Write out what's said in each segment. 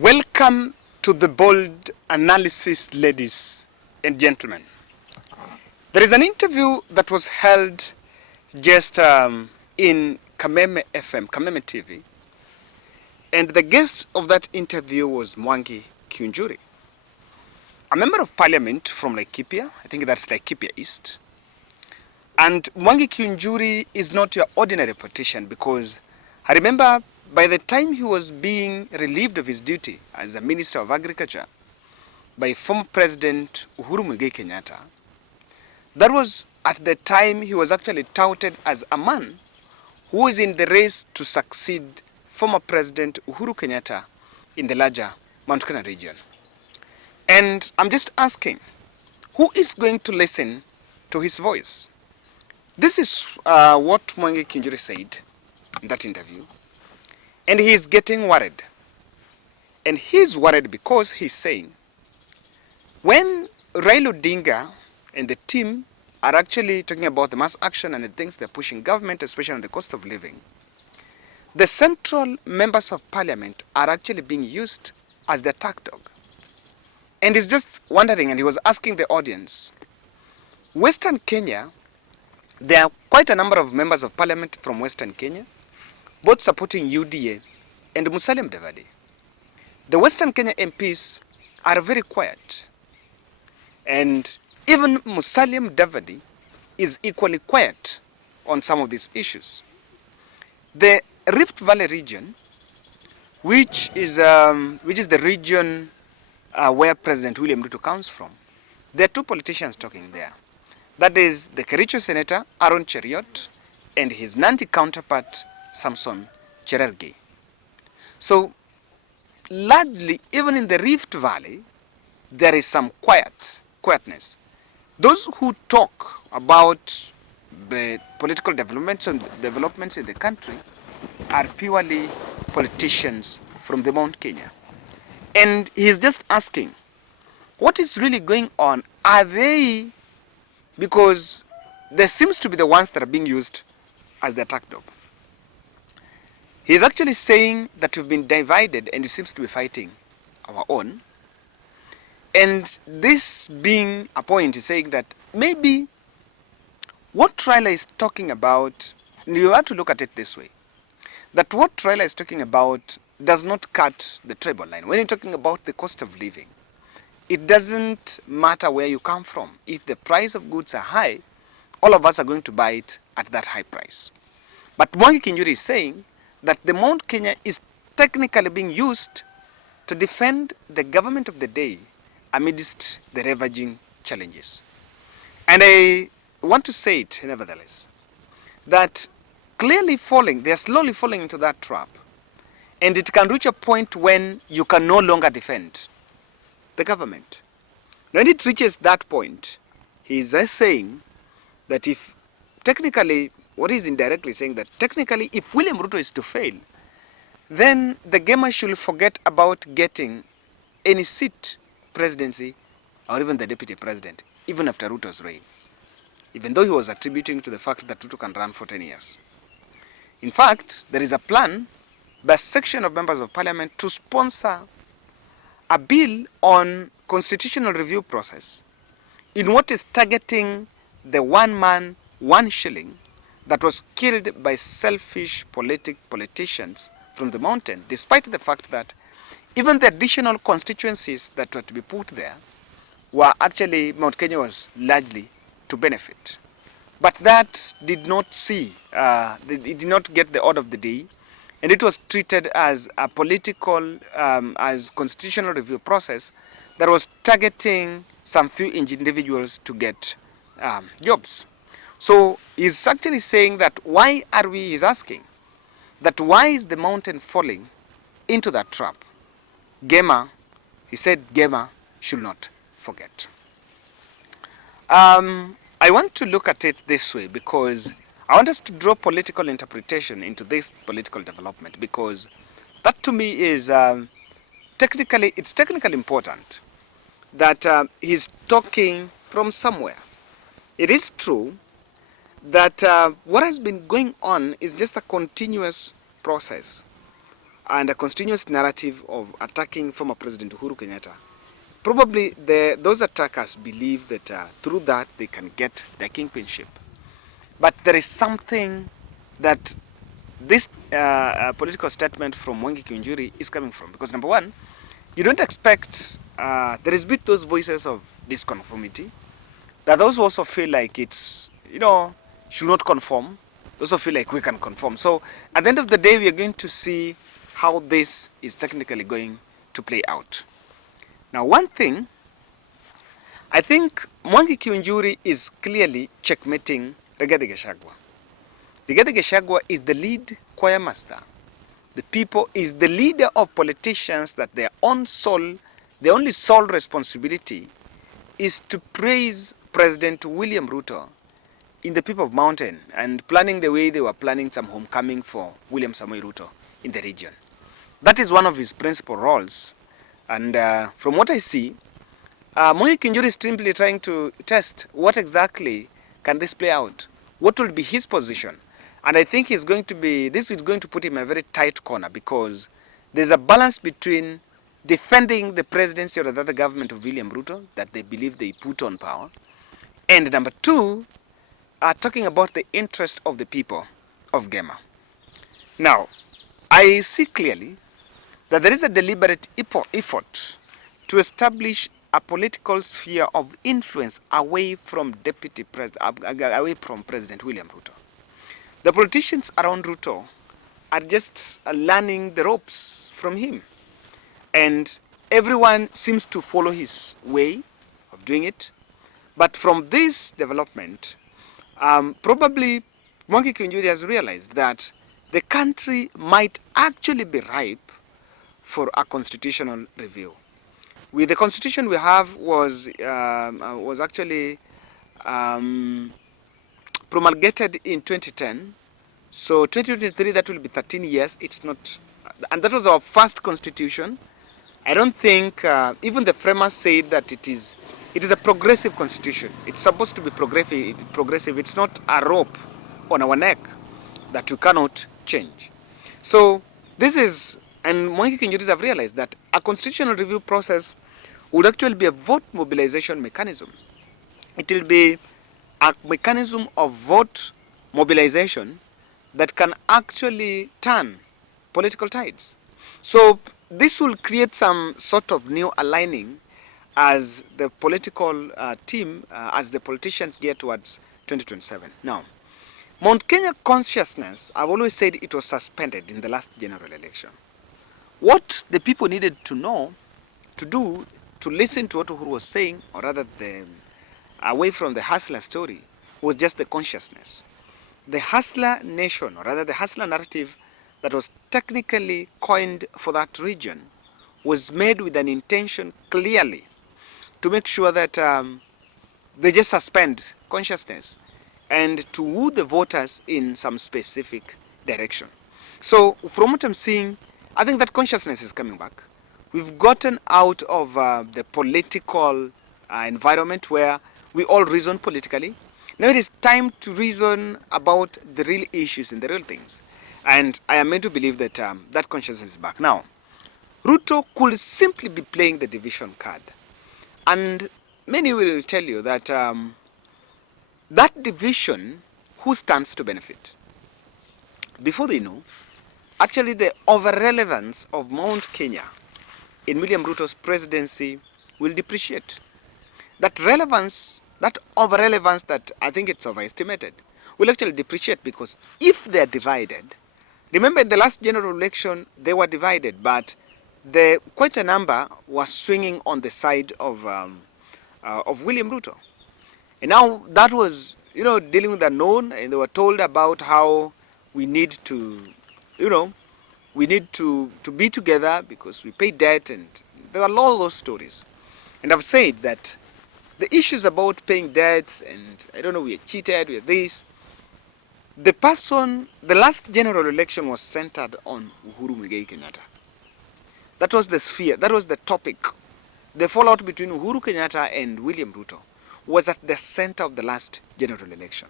Welcome to the bold analysis, ladies and gentlemen. There is an interview that was held just in Kameme FM, Kameme TV, and the guest of that interview was Mwangi Kiunjuri, a member of parliament from Laikipia. I think that's Laikipia East. And Mwangi Kiunjuri is not your ordinary politician, because I remember by the time he was being relieved of his duty as a Minister of Agriculture by former President Uhuru Muigai Kenyatta, that was at the time he was actually touted as a man who is in the race to succeed former President Uhuru Kenyatta in the larger Mount Kenya region. And I'm just asking, who is going to listen to his voice? This is what Mwangi Kiunjuri said in that interview. And he is getting worried. And he's worried because he's saying, when Raila Odinga and the team are actually talking about the mass action and the things they're pushing government, especially on the cost of living, the central members of parliament are actually being used as the attack dog. And he's just wondering, and he was asking the audience, Western Kenya, there are quite a number of members of parliament from Western Kenya, both supporting UDA and Musalia Mudavadi. The Western Kenya MPs are very quiet. And even Musalia Mudavadi is equally quiet on some of these issues. The Rift Valley region, which is the region where President William Ruto comes from, there are two politicians talking there. That is the Kericho Senator Aaron Cheriot and his Nandi counterpart Samson Cherargei. So largely, even in the Rift Valley, there is some quietness. Those who talk about the political developments in the country are purely politicians from the Mount Kenya. And he is just asking, what is really going on? Are they, because there seems to be the ones that are being used as the attack dog. He is actually saying that we've been divided and we seem to be fighting our own. And this being a point, is saying that maybe what Raila is talking about, you have to look at it this way, that what Raila is talking about does not cut the tribal line. When you're talking about the cost of living, it doesn't matter where you come from. If the price of goods are high, all of us are going to buy it at that high price. But Mwangi Kiunjuri is saying that the Mount Kenya is technically being used to defend the government of the day amidst the ravaging challenges. And I want to say it nevertheless, that clearly they are slowly falling into that trap. And it can reach a point when you can no longer defend the government. When it reaches that point, he is saying that if technically, what he's indirectly saying, that technically if William Ruto is to fail, then the gamer should forget about getting any seat, presidency, or even the deputy president, even after Ruto's reign, even though he was attributing to the fact that Ruto can run for 10 years. In fact, there is a plan by a section of members of parliament to sponsor a bill on constitutional review process in what is targeting the one man, one shilling that was killed by selfish politicians from the mountain, despite the fact that even the additional constituencies that were to be put there were actually, Mount Kenya was largely to benefit. But that did not it did not get the order of the day, and it was treated as a political, as constitutional review process that was targeting some few individuals to get jobs. So he's actually saying that he's asking that why is the mountain falling into that trap? He said Gema should not forget. I want to look at it this way because I want us to draw political interpretation into this political development, because that to me is technically important that he's talking from somewhere. It is true that what has been going on is just a continuous process and a continuous narrative of attacking former President Uhuru Kenyatta. Probably those attackers believe that through that they can get their kingpinship. But there is something that this political statement from Mwangi Kiunjuri is coming from. Because number one, you don't expect, there is those voices of disconformity, that those also feel like it's, should not conform. Those also feel like we can conform. So at the end of the day, we are going to see how this is technically going to play out. Now, one thing, I think Mwangi Kiunjuri is clearly checkmating Rigathi Gachagua. Rigathi Gachagua is the lead choir master. The people is the leader of politicians that their only sole responsibility is to praise President William Ruto in the people of Mountain and planning the way they were planning some homecoming for William Samoei Ruto in the region. That is one of his principal roles. And from what I see, Mwangi Kiunjuri is simply trying to test what exactly can this play out. What will be his position? And I think this is going to put him in a very tight corner, because there's a balance between defending the presidency or the government of William Ruto that they believe they put on power, and number two, talking about the interest of the people of Gema. Now, I see clearly that there is a deliberate effort to establish a political sphere of influence away from away from President William Ruto. The politicians around Ruto are just learning the ropes from him, and everyone seems to follow his way of doing it. But from this development, probably Mwangi Kiunjuri has realized that the country might actually be ripe for a constitutional review. With the constitution we have was actually promulgated in 2010. So 2023, that will be 13 years. It's not, and that was our first constitution. I don't think even the framers said that it is a progressive constitution. It's supposed to be progressive. It's not a rope on our neck that we cannot change. So this is, and Mwangi Kiunjuri have realized that a constitutional review process would actually be a vote mobilization mechanism. It will be a mechanism of vote mobilization that can actually turn political tides. So this will create some sort of new aligning as the political team, as the politicians get towards 2027. Now, Mount Kenya consciousness, I've always said it was suspended in the last general election. What the people needed to know, to do, to listen to what Uhuru was saying, or rather away from the hustler story, was just the consciousness. The hustler nation, or rather the hustler narrative that was technically coined for that region, was made with an intention clearly to make sure that they just suspend consciousness and to woo the voters in some specific direction. So from what I'm seeing, I think that consciousness is coming back. We've gotten out of the political environment where we all reason politically. Now it is time to reason about the real issues and the real things. And I am meant to believe that that consciousness is back. Now, Ruto could simply be playing the division card. And many will tell you that that division, who stands to benefit? Before they know, actually the over-relevance of Mount Kenya in William Ruto's presidency will depreciate. That relevance, that over-relevance that I think it's overestimated, will actually depreciate, because if they're divided, remember in the last general election, they were divided, but quite a number was swinging on the side of William Ruto. And now that was, dealing with the known, and they were told about how we need to, we need to be together because we pay debt, and there are all those stories. And I've said that the issues about paying debts and, we are cheated, we are this. The last general election was centered on Uhuru Muigai Kenyatta. That was the sphere, that was the topic. The fallout between Uhuru Kenyatta and William Ruto was at the center of the last general election.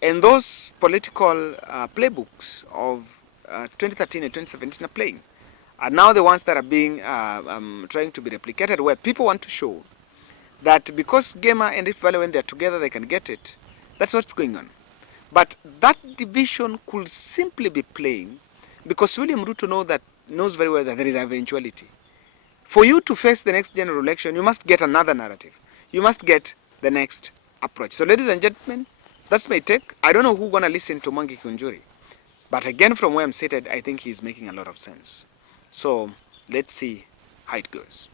And those political playbooks of 2013 and 2017 are playing. are now the ones that are being trying to be replicated, where people want to show that because Gema and Rift Valley, when they're together, they can get it. That's what's going on. But that division could simply be playing because William Ruto knows very well that there is an eventuality. For you to face the next general election, you must get another narrative. You must get the next approach. So, ladies and gentlemen, that's my take. I don't know who's going to listen to Mwangi Kiunjuri. But again, from where I'm seated, I think he's making a lot of sense. So, let's see how it goes.